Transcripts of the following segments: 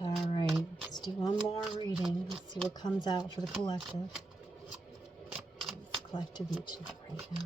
Alright, let's do one more reading. Let's see what comes out for the collective. It's collective each right now.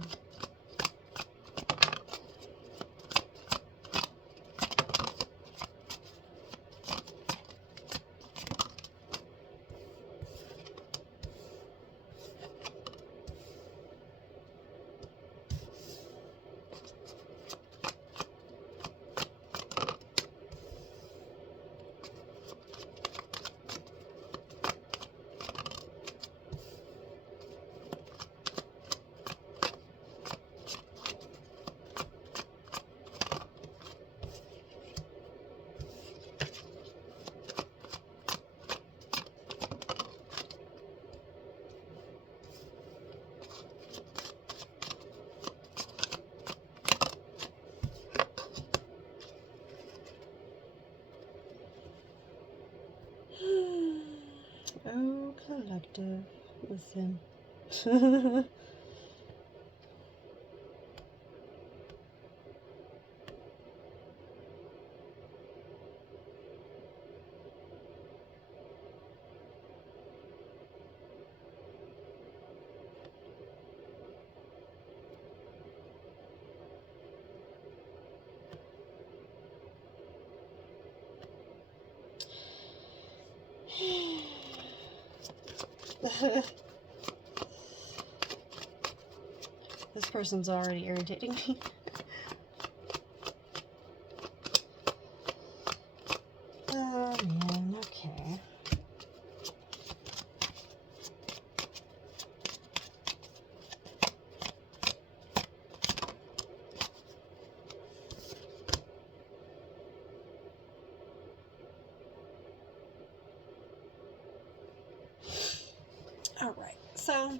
Oh, collective. Listen. This person's already irritating me. Oh man, okay. Alright, so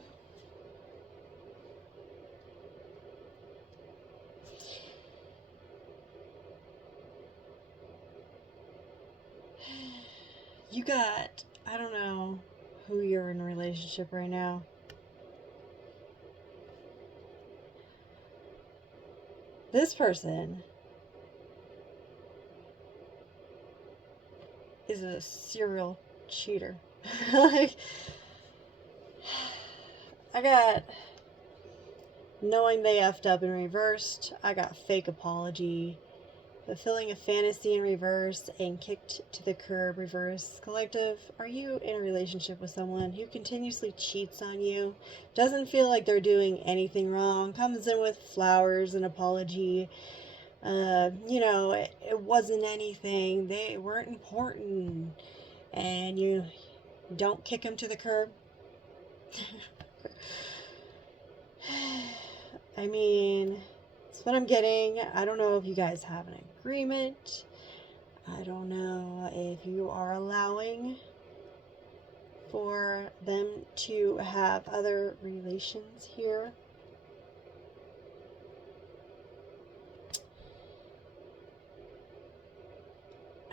you got, I don't know who you're in a relationship right now. This person is a serial cheater. Like, I got knowing they effed up in reversed. I got fake apology. Fulfilling a fantasy in reverse and kicked to the curb reverse. Collective, are you in a relationship with someone who continuously cheats on you? Doesn't feel like they're doing anything wrong. Comes in with flowers and apology. It wasn't anything. They weren't important. And you don't kick them to the curb. I mean, that's what I'm getting. I don't know if you guys have an agreement. I don't know if you are allowing for them to have other relations here.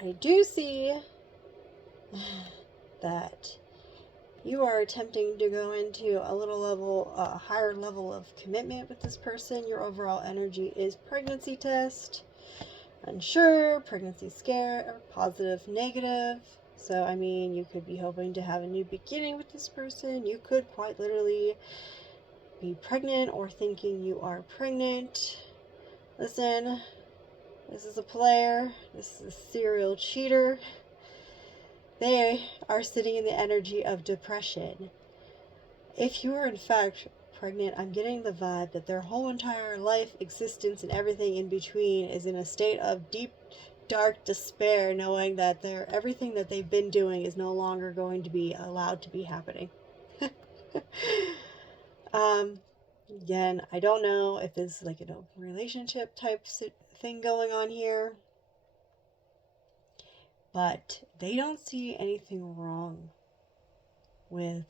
I do see that you are attempting to go into a higher level of commitment with this person. Your overall energy is pregnancy test, unsure, pregnancy scare, positive, negative. So, I mean, you could be hoping to have a new beginning with this person. You could quite literally be pregnant or thinking you are pregnant. Listen, this is a player. This is a serial cheater. They are sitting in the energy of depression. If you are in fact pregnant, I'm getting the vibe that their whole entire life, existence, and everything in between is in a state of deep, dark despair, knowing that everything that they've been doing is no longer going to be allowed to be happening. Again, I don't know if it's like a relationship type thing going on here, but they don't see anything wrong with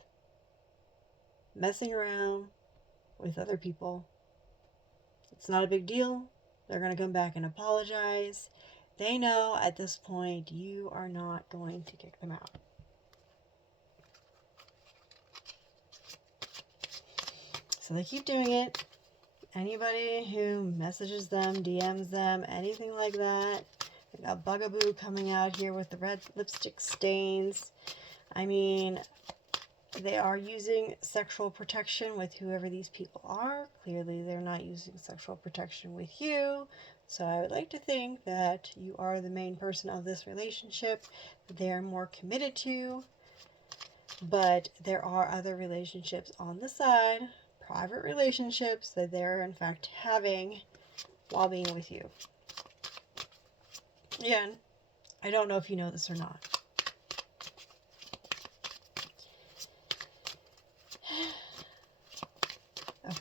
messing around with other people. It's not a big deal. They're going to come back and apologize. They know at this point you are not going to kick them out. So they keep doing it. Anybody who messages them, DMs them, anything like that, We got Bugaboo coming out here with the red lipstick stains. I mean, they are using sexual protection with whoever these people are. Clearly, they're not using sexual protection with you. So I would like to think that you are the main person of this relationship that they are more committed to. But there are other relationships on the side, private relationships that they're in fact having while being with you. Again, I don't know if you know this or not. Okay.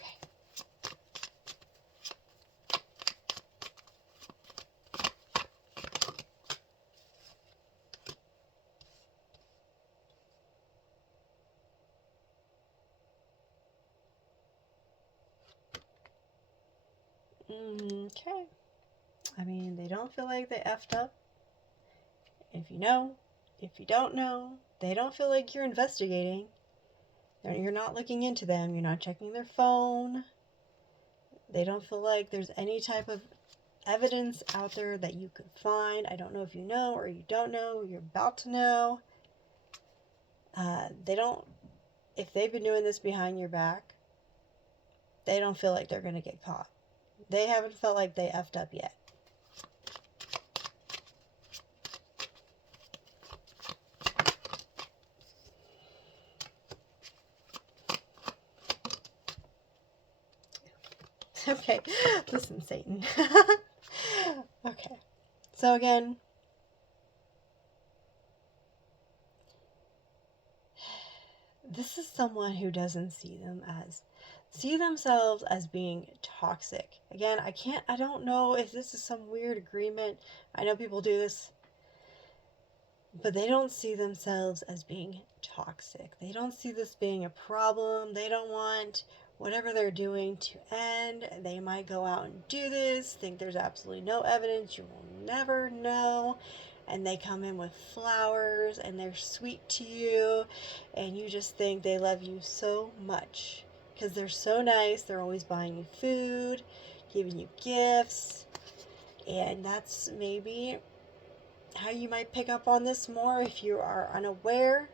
Okay. I mean, they don't feel like they effed up. If you know, if you don't know, they don't feel like you're investigating. You're not looking into them. You're not checking their phone. They don't feel like there's any type of evidence out there that you could find. I don't know if you know or you don't know. You're about to know. They don't, if they've been doing this behind your back, they don't feel like they're going to get caught. They haven't felt like they effed up yet. Okay, listen, Satan. Okay, so again, this is someone who doesn't see themselves as being toxic. Again, I don't know if this is some weird agreement. I know people do this, but they don't see themselves as being toxic. They don't see this being a problem. They don't want whatever they're doing to end. They might go out and do this, think there's absolutely no evidence, you will never know, and they come in with flowers and they're sweet to you, and you just think they love you so much because they're so nice. They're always buying you food, giving you gifts, and that's maybe how you might pick up on this more if you are unaware.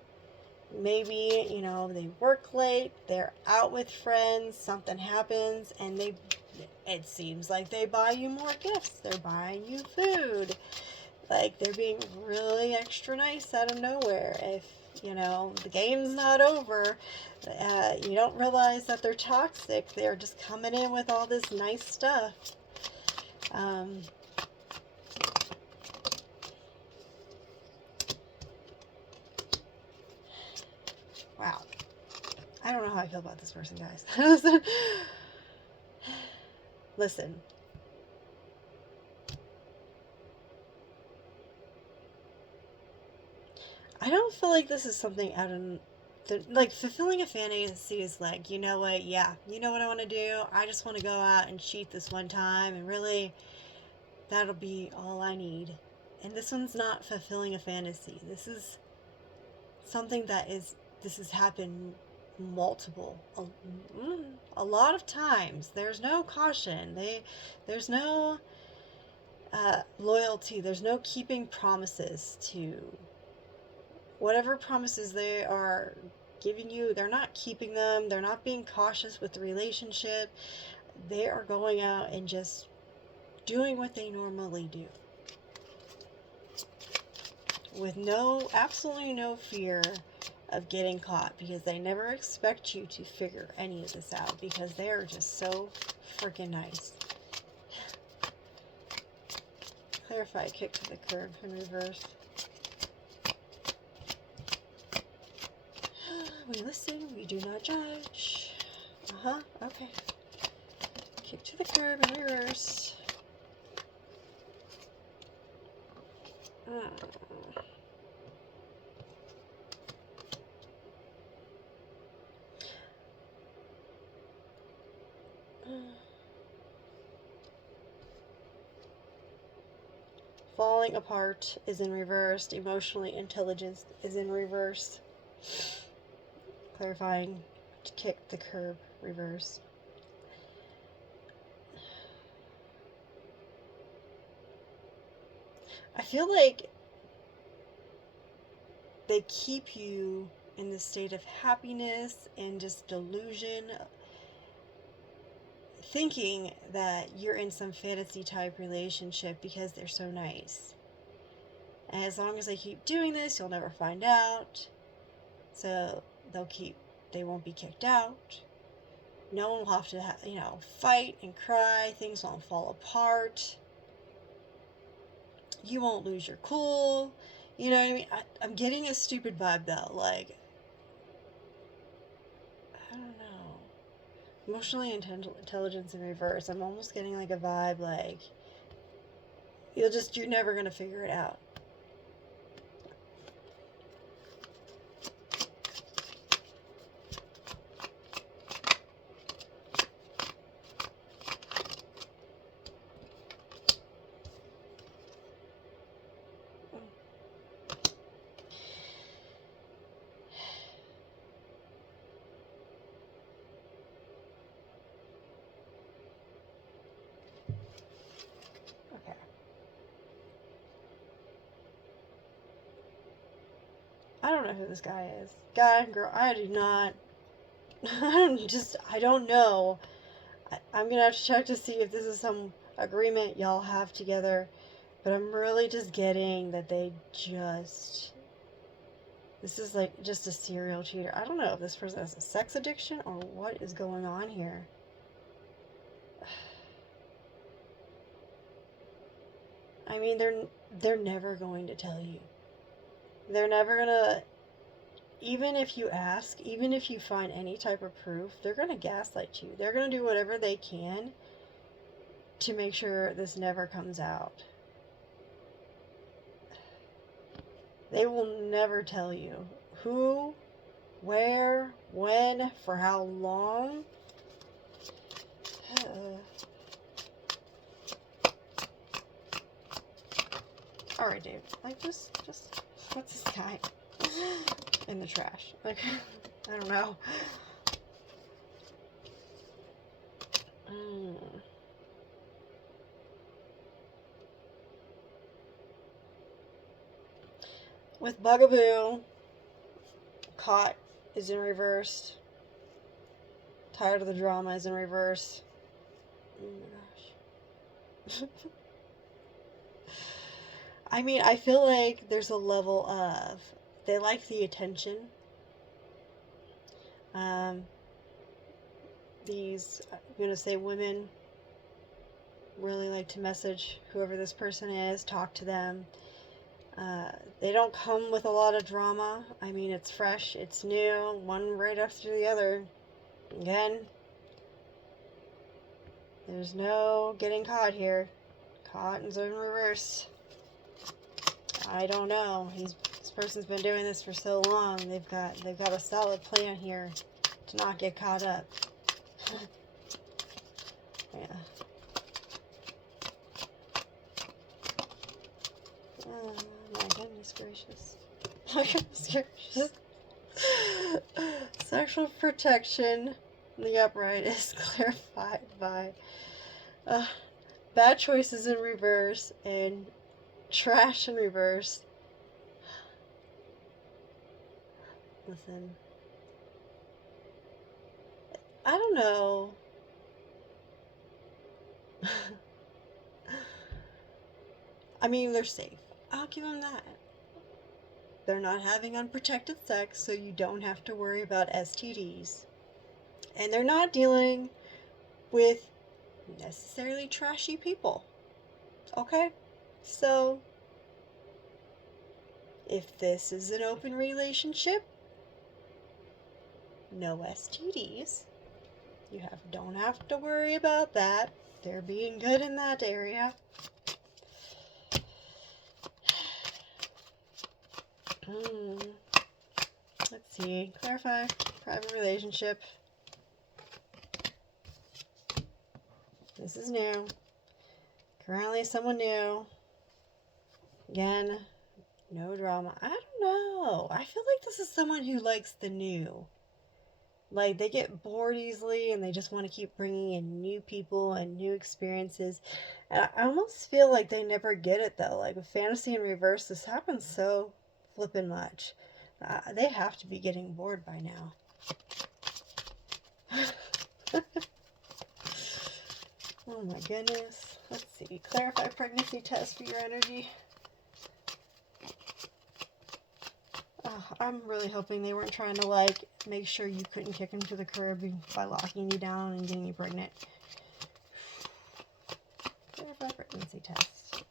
Maybe, they work late, they're out with friends, something happens, and it seems like they buy you more gifts. They're buying you food. Like, they're being really extra nice out of nowhere. If, the game's not over, you don't realize that they're toxic. They're just coming in with all this nice stuff. Wow. I don't know how I feel about this person, guys. Listen. I don't feel like this is something out of like, fulfilling a fantasy is like, you know what, yeah, you know what I want to do? I just want to go out and cheat this one time, and really, that'll be all I need. And this one's not fulfilling a fantasy. This is something this has happened a lot of times. There's no caution. There's no loyalty. There's no keeping promises to whatever promises they are giving you. They're not keeping them. They're not being cautious with the relationship. They are going out and just doing what they normally do with absolutely no fear of getting caught, because they never expect you to figure any of this out, because they are just so freaking nice. Clarify, kick to the curb in reverse. We listen, we do not judge. Okay. Kick to the curb in reverse. Falling apart is in reverse. Emotionally intelligent is in reverse. Clarifying, to kick the curb, reverse. I feel like they keep you in this state of happiness and just delusion, thinking that you're in some fantasy type relationship because they're so nice. And as long as they keep doing this, you'll never find out. So they won't be kicked out. No one will have to, fight and cry. Things won't fall apart. You won't lose your cool. You know what I mean? I'm getting a stupid vibe though. Like, I don't know. Emotionally intelligence in reverse. I'm almost getting like a vibe like you're never gonna figure it out. Okay. I don't know who this guy is. Guy, girl, I do not. I don't know. I'm gonna have to check to see if this is some agreement y'all have together. But I'm really just getting that this is like just a serial cheater. I don't know if this person has a sex addiction or what is going on here. I mean, they're never going to tell you. They're never gonna, even if you ask, even if you find any type of proof, they're gonna gaslight you. They're gonna do whatever they can to make sure this never comes out. They will never tell you who, where, when, for how long. Alright, Dave. Like, just, what's this guy? In the trash. Like, I don't know. With Bugaboo, Caught is in reverse. Tired of the Drama is in reverse. Oh my gosh. I mean, I feel like there's a level of, they like the attention. I'm going to say women really like to message whoever this person is, talk to them. They don't come with a lot of drama. I mean, it's fresh, it's new, one right after the other. Again, there's no getting caught here. Caught is in reverse. I don't know. This person's been doing this for so long. They've got a solid plan here to not get caught up. Yeah. Oh my goodness gracious. My goodness gracious. Sexual protection in the upright is clarified by bad choices in reverse and trash in reverse. Listen. I don't know. I mean, they're safe. I'll give them that. They're not having unprotected sex, so you don't have to worry about STDs. And they're not dealing with necessarily trashy people. Okay? So, if this is an open relationship, no STDs. You don't have to worry about that. They're being good in that area. Let's see. Clarify. Private relationship. This is new. Currently someone new. Again, no drama. I don't know. I feel like this is someone who likes the new. Like, they get bored easily and they just want to keep bringing in new people and new experiences. And I almost feel like they never get it though. Like with fantasy in reverse, this happens so flippin' much. They have to be getting bored by now. Oh my goodness. Let's see. Clarify pregnancy test for your energy. I'm really hoping they weren't trying to, like, make sure you couldn't kick him to the curb by locking you down and getting you pregnant. Clarify pregnancy test.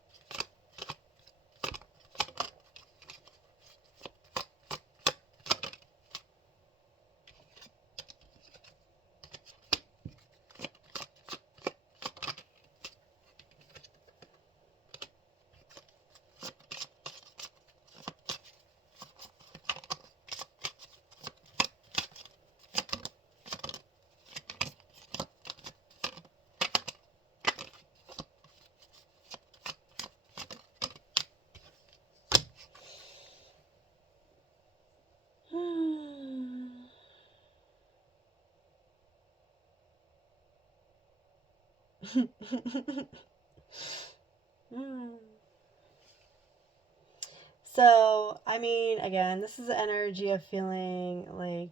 So, I mean, again, this is the energy of feeling like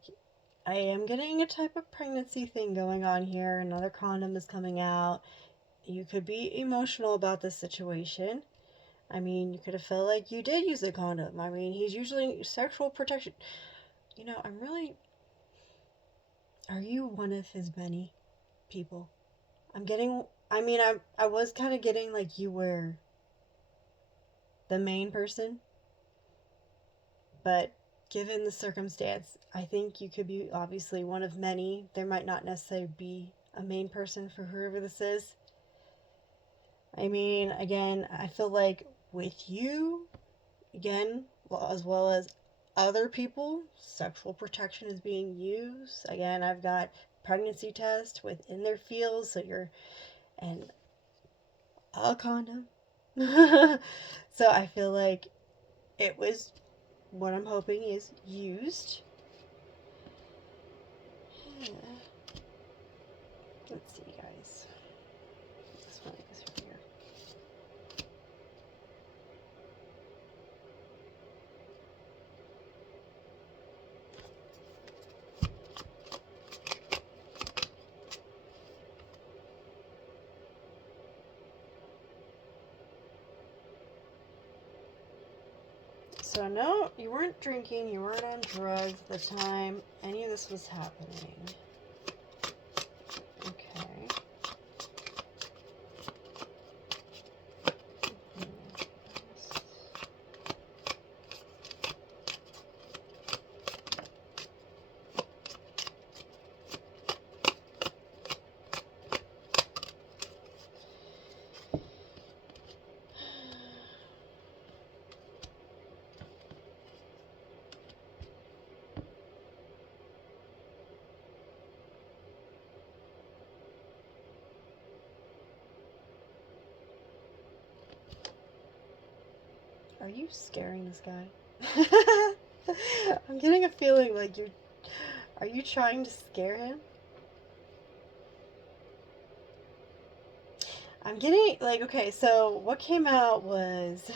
I am getting a type of pregnancy thing going on here. Another condom is coming out. You could be emotional about this situation. I mean, you could have felt like you did use a condom. I mean, he's usually sexual protection. You know, I'm really. Are you one of his many people? I'm getting. I mean, I was kind of getting like you were the main person, but given the circumstance, I think you could be obviously one of many. There might not necessarily be a main person for whoever this is. I mean, again, I feel like with you, again, as well as other people, sexual protection is being used. Again, I've got pregnancy test within their fields, so you're and a condom. So I feel like it was what I'm hoping is used. Yeah. Let's see, guys. This one is here. So no, you weren't drinking, you weren't on drugs at the time any of this was happening. Okay. Are you scaring this guy? I'm getting a feeling like you're. Are you trying to scare him? I'm getting like okay. So what came out was.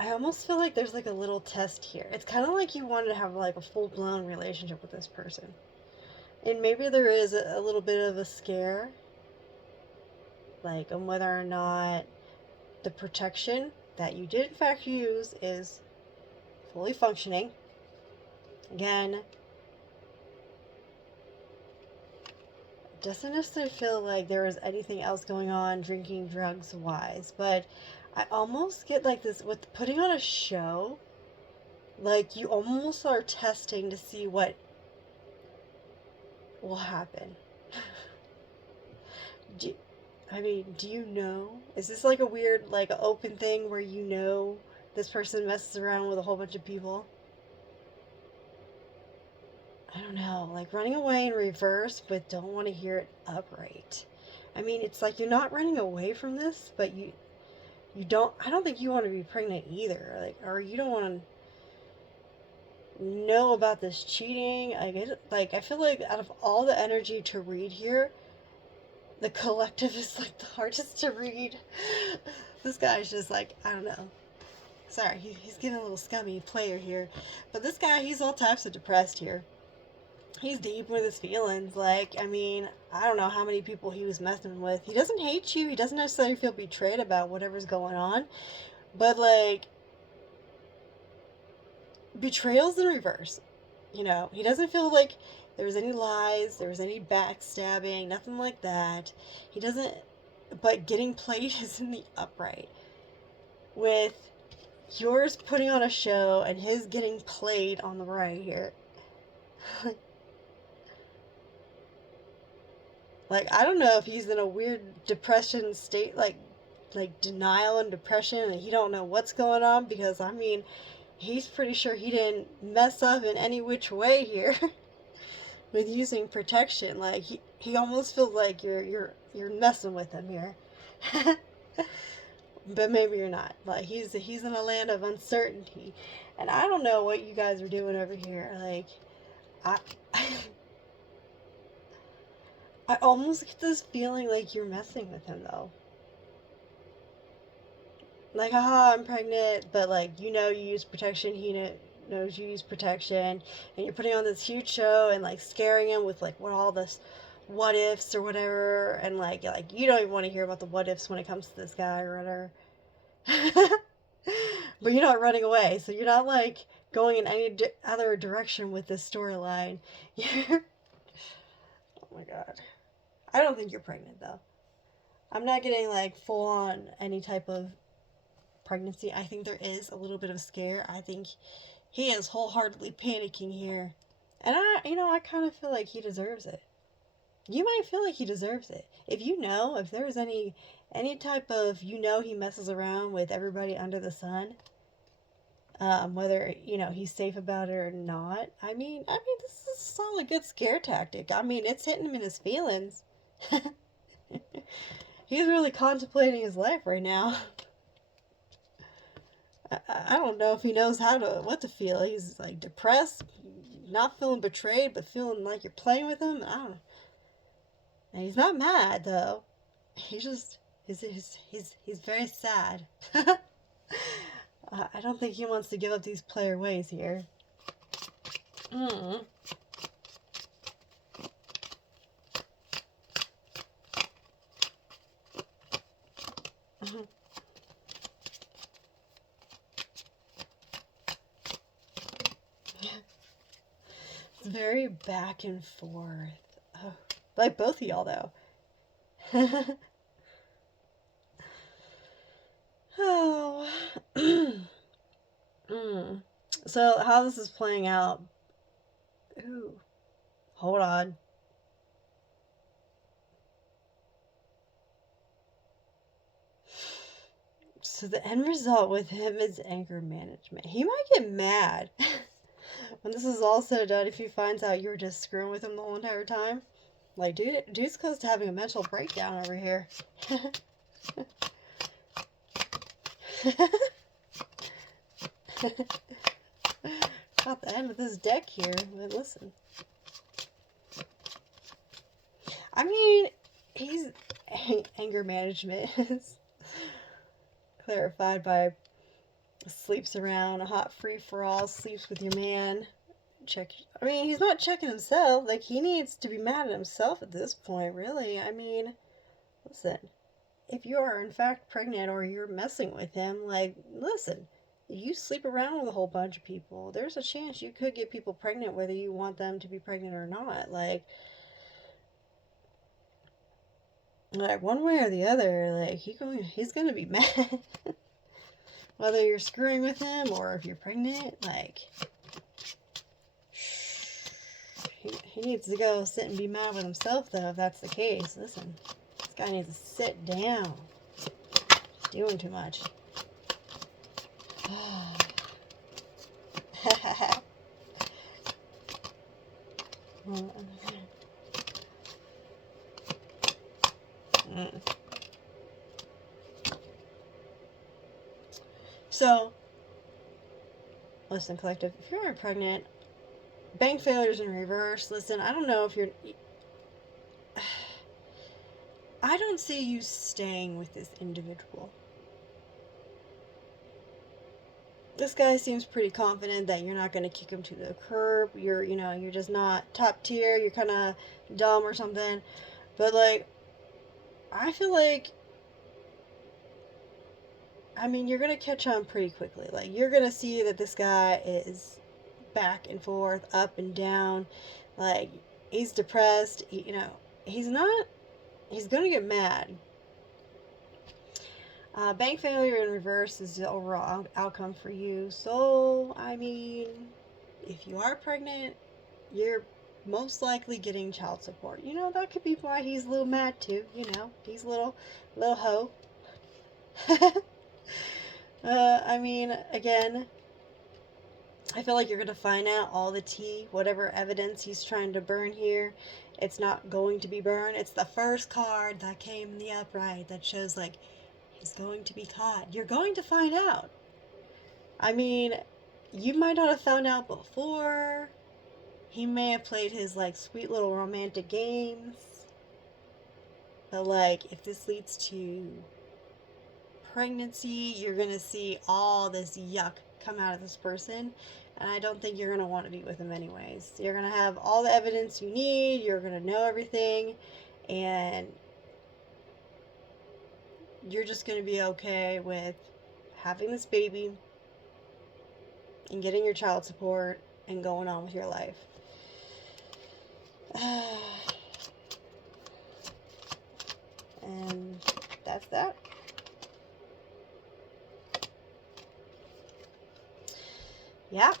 I almost feel like there's like a little test here. It's kind of like you wanted to have like a full blown relationship with this person, and maybe there is a little bit of a scare, like on whether or not the protection that you did in fact use is fully functioning. Again, doesn't necessarily feel like there was anything else going on drinking drugs wise, but I almost get like this with putting on a show, like you almost are testing to see what will happen. do, I mean, do you know? Is this like a weird, like open thing where you know this person messes around with a whole bunch of people? I don't know, like running away in reverse, but don't want to hear it upright. I mean, it's like you're not running away from this, but I don't think you want to be pregnant either. Like, or you don't want to know about this cheating. I feel like out of all the energy to read here, the collective is like the hardest to read. This guy's just like, I don't know. Sorry, he's getting a little scummy player here. But this guy, he's all types of depressed here. He's deep with his feelings. Like, I mean, I don't know how many people he was messing with. He doesn't hate you. He doesn't necessarily feel betrayed about whatever's going on. But, like, betrayal's in reverse. You know, he doesn't feel like there was any lies, there was any backstabbing, nothing like that. He doesn't, but getting played is in the upright. With yours putting on a show and his getting played on the right here. Like, I don't know if he's in a weird depression state, like denial and depression, and he don't know what's going on, because I mean, he's pretty sure he didn't mess up in any which way here with using protection. Like, he almost feels like you're messing with him here. But maybe you're not. Like, he's in a land of uncertainty, and I don't know what you guys are doing over here. Like, I I almost get this feeling like you're messing with him, though. Like, haha, I'm pregnant, but, like, you use protection, knows you use protection, and you're putting on this huge show and, like, scaring him with, like, what all this what ifs or whatever, and, like, you don't even want to hear about the what ifs when it comes to this guy or whatever. But you're not running away, so you're not, like, going in any other direction with this storyline. Oh my god. I don't think you're pregnant, though. I'm not getting, like, full on any type of pregnancy. I think there is a little bit of scare. I think he is wholeheartedly panicking here. And I kind of feel like he deserves it. You might feel like he deserves it. If there's any type of, he messes around with everybody under the sun, whether, he's safe about it or not. I mean, this is a solid good scare tactic. I mean, it's hitting him in his feelings. He's really contemplating his life right now. I don't know if he knows what to feel. He's like depressed, not feeling betrayed, but feeling like you're playing with him. I don't know. And he's not mad though. He's just he's very sad. I don't think he wants to give up these player ways here. Mm. It's very back and forth. Oh, like both of y'all, though. Oh. So, how this is playing out. Ooh. Hold on. So, the end result with him is anger management. He might get mad when this is all said and done if he finds out you were just screwing with him the whole entire time. Like, dude's close to having a mental breakdown over here. Not the end of this deck here, but listen. I mean, he's anger management is clarified by sleeps around, a hot free-for-all, sleeps with your man. He's not checking himself. Like, he needs to be mad at himself at this point, really. I mean, listen, if you are in fact pregnant or you're messing with him, like, listen, you sleep around with a whole bunch of people. There's a chance you could get people pregnant whether you want them to be pregnant or not. Like one way or the other, like, he's gonna be mad. Whether you're screwing with him or if you're pregnant, like, he needs to go sit and be mad with himself, though, if that's the case. Listen, this guy needs to sit down. He's doing too much. So, listen, collective, if you're pregnant, bank failures in reverse, listen, I don't know if you're. I don't see you staying with this individual. This guy seems pretty confident that you're not going to kick him to the curb. You're just not top tier. You're kind of dumb or something. But, like, I feel like, I mean, you're going to catch on pretty quickly. Like, you're going to see that this guy is back and forth, up and down. Like, he's depressed. He's not, he's going to get mad. Bank failure in reverse is the overall outcome for you. So, I mean, if you are pregnant, you're most likely getting child support. That could be why he's a little mad too. He's a little hoe. I mean, again, I feel like you're going to find out all the tea, whatever evidence he's trying to burn here. It's not going to be burned. It's the first card that came in the upright that shows, like, he's going to be caught. You're going to find out. I mean, you might not have found out before. He may have played his, like, sweet little romantic games. But, like, if this leads to pregnancy, you're going to see all this yuck come out of this person. And I don't think you're going to want to be with him anyways. You're going to have all the evidence you need. You're going to know everything. And you're just going to be okay with having this baby and getting your child support and going on with your life. And that's that. Yeah.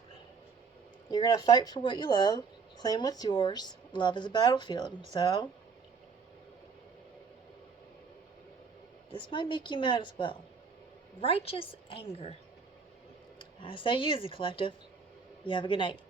You're going to fight for what you love, claim what's yours. Love is a battlefield. So, this might make you mad as well. Righteous anger. I say use it, collective. You have a good night.